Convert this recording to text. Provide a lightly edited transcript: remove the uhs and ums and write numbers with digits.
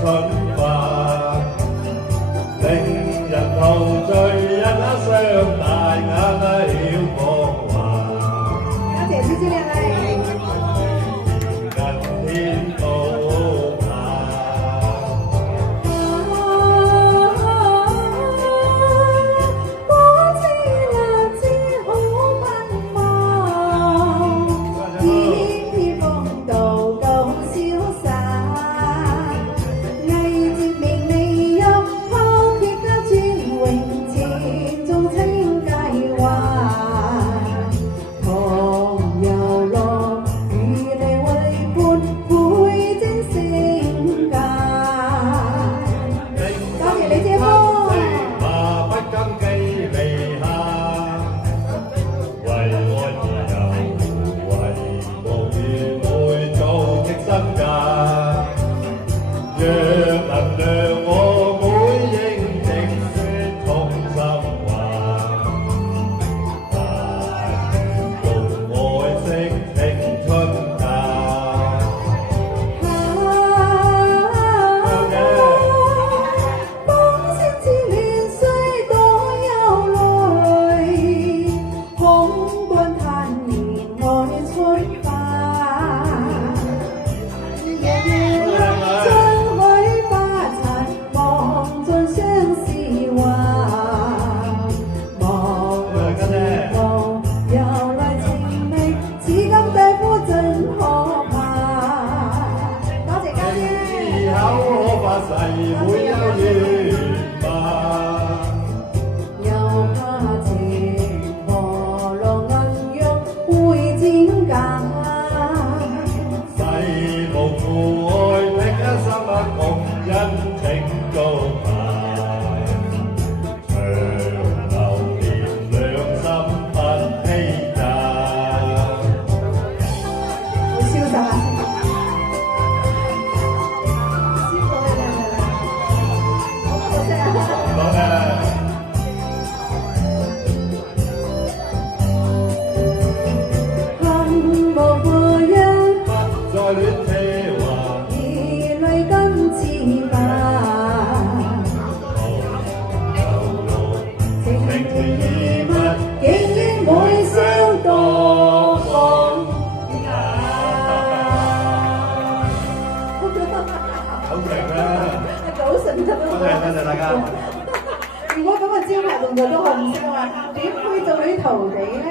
春花，令人陶醉一雙大眼曉光華。多謝少少靚女。近天高下，果子良知好奔忙，翩翩風度夠瀟灑，藝節名利入泡，亦得尊榮前眾稱佳話。同遊樂與你為伴，倍精性價。多謝你姐夫。馬不禁記離下，為愛而遊，為無緣會做極身價。若能讓我每應直說衷心話，但願共愛惜青春價。芳心似年歲多憂慮，空觀嘆然愛出發。將許花殘，望盡相思話。望來前路，又來情覓，此今對夫真可怕。多謝家姐。口可發誓會有緣吧。又怕情何浪銀玉會剪假。世無父愛，拼一生不共因情高攀。長流年兩心不欺詐。好瀟灑啊！師傅你係咪？好識啊！講嘅恨無負憂，不再戀奢華，兒女今次吧。情情意物，竟然會相多風雅。好勁啊！早晨得多謝大家。如果咁嘅招牌動作都學唔識嘅話，點會做女徒弟咧？